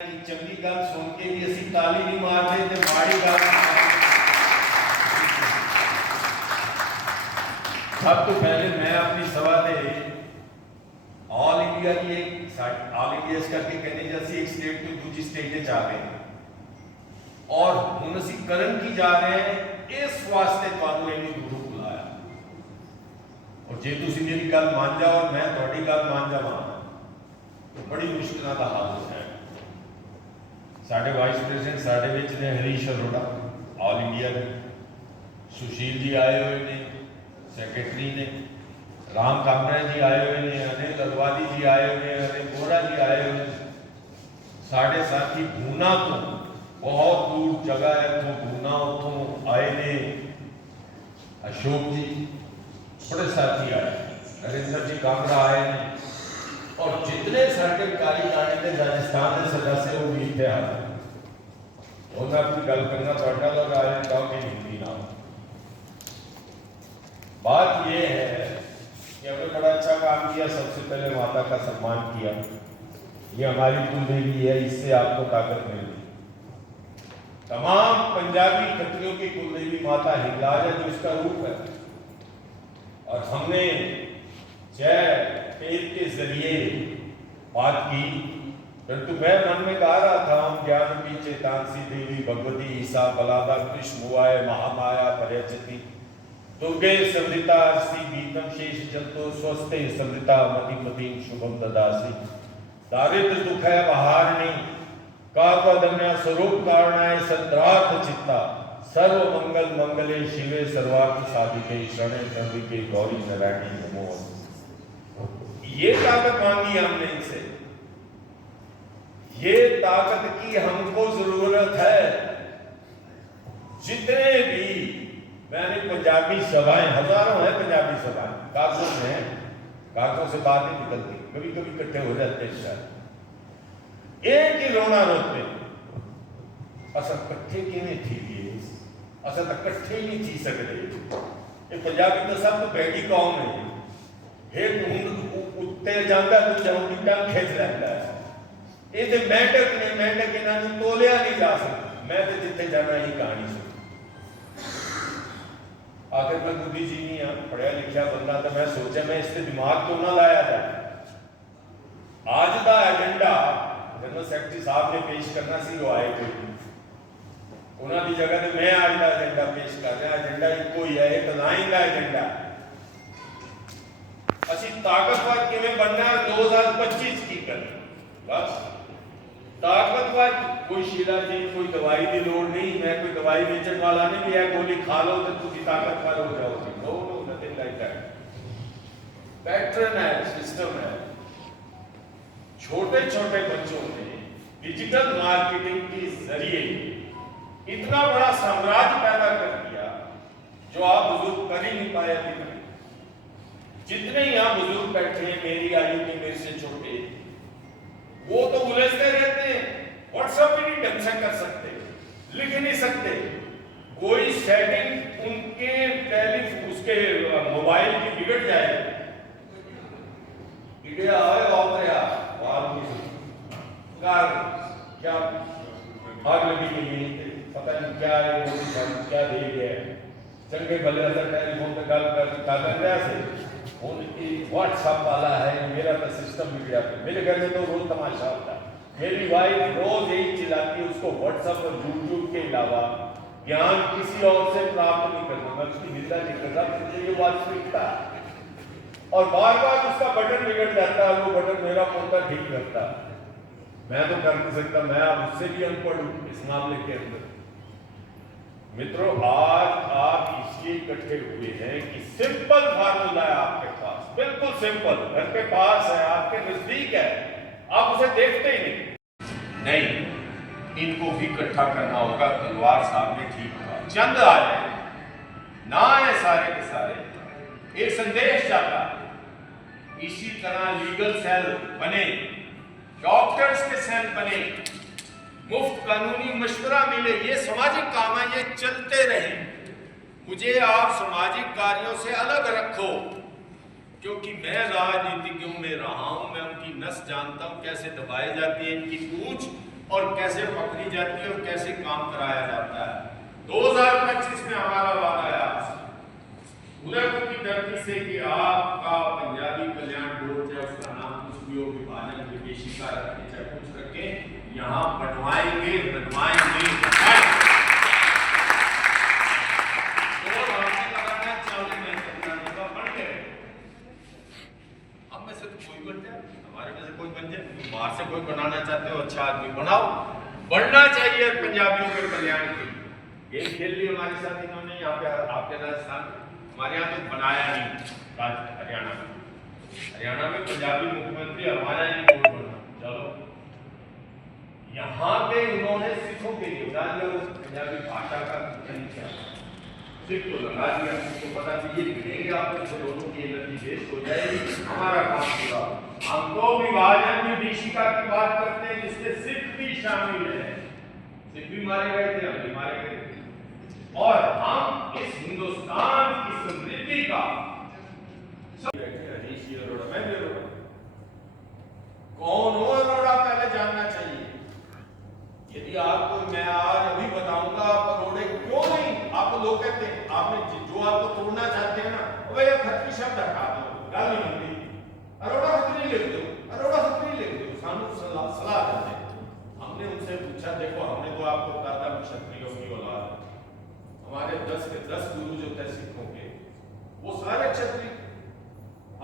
चंगी गल सुन के भी असी ताली नहीं मारते ते माड़ी गल। सब तो पहले मैं अपनी सभा से ऑल इंडिया की ऑल इंडिया करके कहने जैसे एक स्टेट तो दूसरी स्टेट जा रहे हैं और हुण असी करन की जा रहे हैं इस वास्ते तुहानू इन्नी दूरों बुलाया। और जे तुसी मेरी गल मान जाओ और मैं तुहाडी गल मान जावां तो बड़ी मुश्किलों का हल हो जाए। साढ़े वाइस प्रेसिडेंट साढ़े विच ने हरीश अरोड़ा ऑल इंडिया ने, सुशील जी आए हुए ने, सैकटरी ने, राम कामरा जी आए हुए ने, अनिल अडवाणी जी आए हुए हैं, अनिल बोरा जी आए हुए हैं। साढ़े साथी भूना तो बहुत दूर जगह है तो भूना उतों आए ने, अशोक जी बड़े साथी आए, नरेंद्र जी कामरा आए ने और जितने साढ़े कार्यकारिणी के राजस्थान के सदस्य वो भी थे। उन्होंने अपनी गल करना पड़ता लगा हिंदी ना। बात ये है कि हमने बड़ा अच्छा काम किया। सबसे पहले माता का सम्मान किया। ये हमारी कुलदेवी है, इससे आपको ताकत मिलेगी। तमाम पंजाबी खत्रियों की कुलदेवी माता हिंगलाज है जो इसका रूप है। और हमने जय पेड़ के जरिए बात की, परंतु मैं मन में गा रहा था हम ज्ञान पीछे तांसी देवी भगवती ईसा बलादा कृष्ण हुआए महामाया पर्यचति दुर्गे समृता अस्ति गीतम शेष जंतो स्वस्थे समृता मतिमती शुभम ददासी दारिद्र दुख है बहारणी काकदम्या स्वरूप कारणाय सद्रार्थ चित्ता सर्व मंगल मंगले शिवे सर्वार्थ साधिके शरणे त्र्यंबिके गौरी नारायणी नमो। ये ताकत मांगी हमने इनसे, ये ताकत की हमको जरूरत है। जितने भी मैंने पंजाबी सभाएं, हजारों है पंजाबी सभाएं, कागजों में, कागजों से बात नहीं निकलती, कभी कभी इकट्ठे हो जाते हैं शायद एक ही रोना रोते असल कट्ठे किवें थी असल तो कट्ठे ही नहीं थी सकते। ये पंजाबी तो सब तो बैठी कौम है। उत्ते जाता दूजा उनकी टंग खिंच लैंदा है। ये मेंढक ने, मेंढक इन्हों तोलिया नहीं जा सकता। मैं तो जिथे जाना ही कहानी सुन। आखिर मैं बुद्धि जी नहीं हाँ, पढ़िया लिखा बंदा, तो मैं सोचा मैं इससे दिमाग तो ना लाया जाए। आज का एजेंडा जनरल सैकटरी साहब ने पेश करना सी, वो आए कोई उन्होंने जगह तो मैं आज का एजेंडा पेश कर रहा। एजेंडा एको ही है, एक लाइन का एजेंडा। असी ताकतवर किवें बनना 2025 की करनी बस। ताकतवर कोई शिलाजीत, कोई दवाई की लोड़ नहीं। मैं कोई दवाई बेचने वाला नहीं है, गोली खा लो तो तुम ताकतवर हो जाओगे। No no, nothing like that. Pattern है, सिस्टम है। छोटे छोटे बच्चों ने डिजिटल मार्केटिंग के जरिए इतना बड़ा साम्राज्य पैदा कर दिया जो आप बुजुर्ग कर ही नहीं पाए अभी तक। जितने यहां बुजुर्ग बैठे हैं मेरी आयु के, मेरे से छोटे, वो तो उलझते रहते हैं। व्हाट्सएप भी नहीं ढंग से कर सकते, लिख नहीं सकते। कोई सेटिंग उनके टेलीफोन उसके मोबाइल की बिगड़ जाए, इंडिया आए और क्या आग लगी नहीं, पता नहीं क्या है, क्या दे गया चंगे भले असर टेलीफोन पे गल कर रहा से व्हाट्सएप वाला है। मेरा तो सिस्टम बिगड़ा पे। मेरे घर में तो रोज तमाशा होता है। मेरी वाइफ रोज यही चिल्लाती है उसको व्हाट्सएप और यूट्यूब के अलावा ज्ञान किसी और से प्राप्त नहीं करना। मैं उसकी निंदा नहीं कर रहा, मुझे ये वास्तविकता है। और बार बार उसका बटन बिगड़ जाता है, वो बटन मेरा पोता ठीक करता है। मैं तो कर नहीं सकता, मैं अब उससे भी अनपढ़ हूं इस मामले के अंदर। मित्रों, आज आप इसलिए इकट्ठे हुए हैं कि सिंपल फार्मूला है आपके पास, बिल्कुल सिंपल, घर के पास है, आपके नजदीक है, आप उसे देखते ही नहीं। इनको भी इकट्ठा करना होगा। तलवार साहब ने ठीक कहा, चंद आ जाए ना आए सारे के सारे, एक संदेश जाता है। इसी तरह लीगल सेल बने, डॉक्टर्स के सेल बने, मुफ्त कानूनी मशवरा मिले, ये सामाजिक काम है, ये चलते रहे। मुझे आप सामाजिक कार्यों से अलग रखो, क्योंकि मैं राजनीतिज्ञों में रहा हूं, मैं उनकी नस जानता हूं, कैसे दबाई जाती है इनकी पूंछ और कैसे पकड़ी जाती है और कैसे काम कराया जाता है। 2025 में हमारा वादा है आपसे उदयपुर की धरती से कि आपका पंजाबी कल्याण बोर्ड है, उसका नाम कुछ भी हो, विभाजन विदेशिका रखें चाहे कुछ रखें, यहाँ बनवाएंगे बनवाएंगे। हमारे में से कोई बन जाए, बाहर से कोई बनाना चाहते हो अच्छा आदमी बनाओ, बनना चाहिए पंजाबियों के कल्याण के लिए। गेम खेल ली हमारे साथ इन्होंने यहाँ पे आपके राजस्थान, हमारे यहाँ तो बनाया नहीं। हरियाणा में पंजाबी मुख्यमंत्री हमारा ही बोर्ड बना, चलो यहाँ पे उन्होंने सिखों के लिए डाल दिया पंजाबी भाषा का सिख तो लगा दिया, तो पता चलिए आपको दोनों की एनर्जी वेस्ट हो जाएगी, हमारा काम पूरा। हम तो विभाजन विदेशिका की बात करते हैं जिससे सिख भी शामिल है, सिख भी मारे गए थे, हम भी मारे गए थे, और हम इस हिंदुस्तान की समृद्धि का कौन हो अरोड़ा पहले जानना चाहिए। यदि आपको मैं आज अभी बताऊंगा आप अरोड़े क्यों नहीं, आप लोग कहते हैं आपने जो आपको तोड़ना चाहते हैं ना, भैया खतरी शब्द हटा दो, गाली मंदी अरोड़ा खतरी लिख दो, अरोड़ा खतरी लिख दो, सानू सलाह देते हैं। हमने उनसे पूछा, देखो हमने तो आपको कहा था क्षत्रियों की औलाद, हमारे 10 के 10 गुरु जो थे सिखों के वो सारे क्षत्रिय,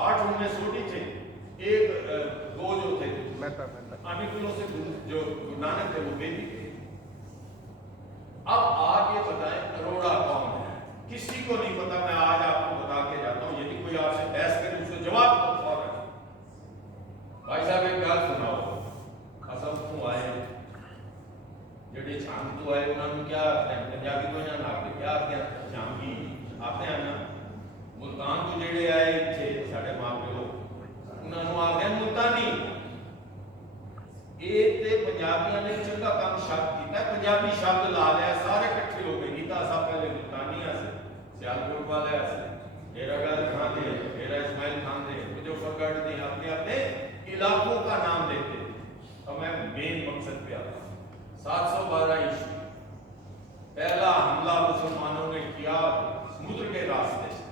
8 उनमें सोटी थे, एक 2 जो थे अनुकूलों से जो गुरु नानक थे वो बेटी थे। अब आप ये बताएं अरोड़ा कौन है, किसी को नहीं पता, मैं आज आपको बता के जाता हूं, यदि कोई आपसे बहस करे उसको जवाब दो फौरन। भाई साहब एक गल सुनाओ, खसम तू आए जेडे छांग तो आए उन्होंने क्या पंजाबी को ना आके क्या आखिया छांगी आपने आना, मुल्तान तो जेडे आए थे साढ़े मां प्यो उन्होंने आखिया मुल्तानी। ये ते पंजाबियों ने चंगा काम शब्द किया, पंजाबी शब्द ला लिया, सारे इकट्ठे हो गए, नीता सा पहले मुल्तानिया से सियालकोट वाले से डेरा गल खान दे, डेरा इस्माइल खान दे, मुजफ्फरगढ़ दे, अपने अपने इलाकों का नाम देते। अब मैं मेन मकसद पे आता हूँ। 712 ईस्वी पहला हमला मुसलमानों ने किया समुद्र के रास्ते से,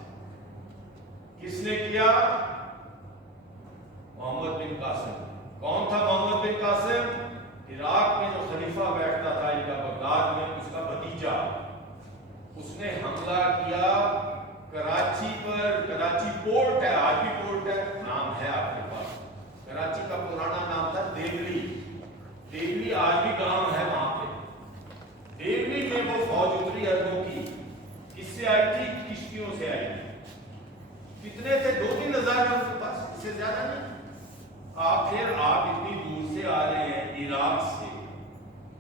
किसने किया? मोहम्मद बिन कासिम। कौन था मोहम्मद बिन कासिम? इराक में जो खलीफा बैठता था इनका बगदाद में, उसका भतीजा, उसने हमला किया कराची पर। कराची पोर्ट है, आज भी पोर्ट है, नाम है आपके पास। कराची का पुराना नाम था देवली, देवली आज भी गांव है वहां पे। देवली में वो फौज उतरी अरबों की, किससे आई थी? किश्तियों से आई थी। कितने थे? 2-3 हजार उनके पास, इससे ज्यादा नहीं। आखिर आप इतनी दूर से आ रहे हैं इराक से,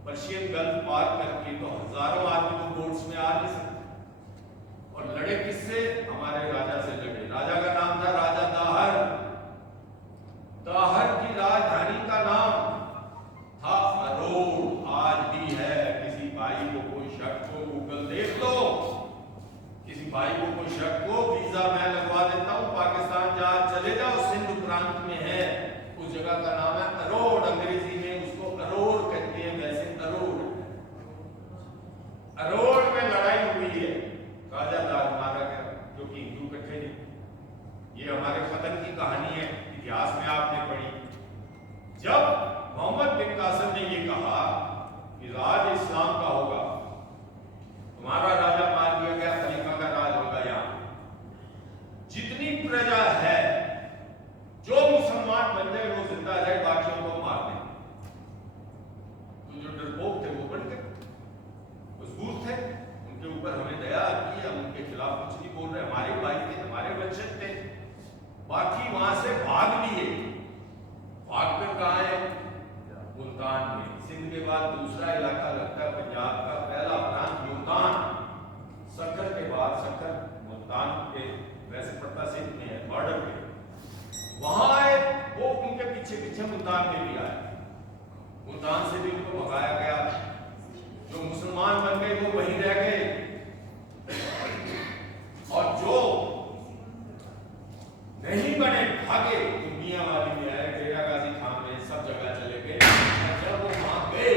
पर्शियन गल्फ पार करके, तो हजारों आदमी तो बोट्स में आ नहीं सकते, और लड़े किससे? हमारे राजा से लड़े। राजा का नाम था राजा दाहर। दाहर की राजधानी का नाम था अरोड़, आज भी है। किसी भाई को कोई शक हो गूगल देख लो, किसी भाई को कोई शक हो, वीजा मैं लगवा देता हूं, पाकिस्तान जा चले जाओ, सिंध प्रांत में है, उस जगह का नाम है अरोड़। अंग्रेजी में उसको अरोड़ कहते हैं, वैसे अरोड़। अरोड़ में लड़ाई हुई है, राजा दार मारा गया, जो कि हिंदू इकट्ठे नहीं। ये हमारे पतन की कहानी है, इतिहास में आपने पढ़ी। जब मोहम्मद बिन कासिम ने ये कहा कि राज इस्लाम का होगा, तुम्हारा राजा मार दिया गया, खलीफा का राज होगा यहाँ, जितनी प्रजा है जो मुसलमान बन जाए वो जिंदा रहे, बाकियों को मार दें। तो जो डरपोक थे वो बन गए, मजबूर थे, उनके ऊपर हमें दया की, हम उनके खिलाफ कुछ नहीं बोल रहे, हमारे भाई थे, हमारे बच्चे थे। बाकी वहां से भाग लिए, भाग कर कहा है? मुल्तान में। सिंध के बाद दूसरा इलाका लगता है पंजाब का, पहला प्रांत मुल्तान, सक्कर के बाद सक्कर मुल्तान के वैसे पड़ता सिंध में है, बॉर्डर पे, वहां आए वो, उनके पीछे पीछे मुल्तान में भी आए, मुल्तान से भी उनको भगाया गया, जो मुसलमान बन गए वो वहीं रह गए, और जो नहीं बने भागे, दुनिया वाली में आए, डेरा गाजी खान में, सब जगह चले गए। जब वो वहां गए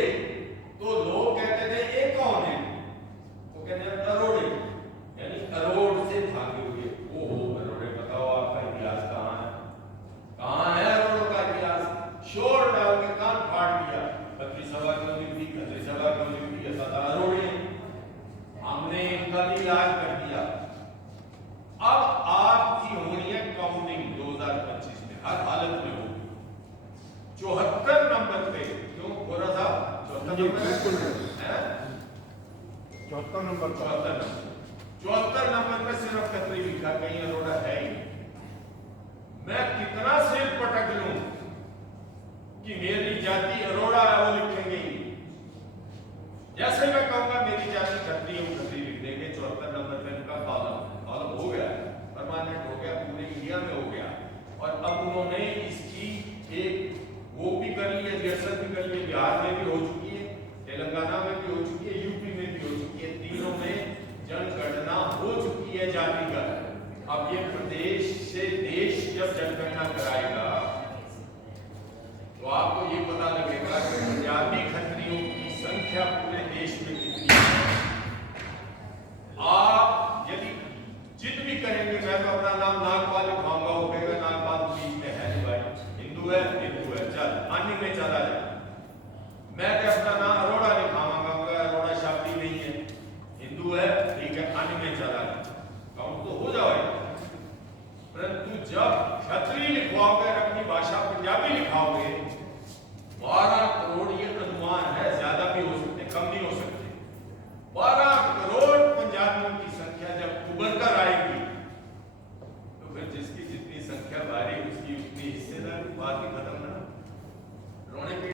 74 जी, नंबर बिल्कुल। है 74 नंबर पर 74 नंबर पे सिर्फ खतरी लिखा, कहीं अरोड़ा है ही नहीं। मैं कितना सिर पटक लूं कि मेरी जाति अरोड़ा है वो लिखेंगे ही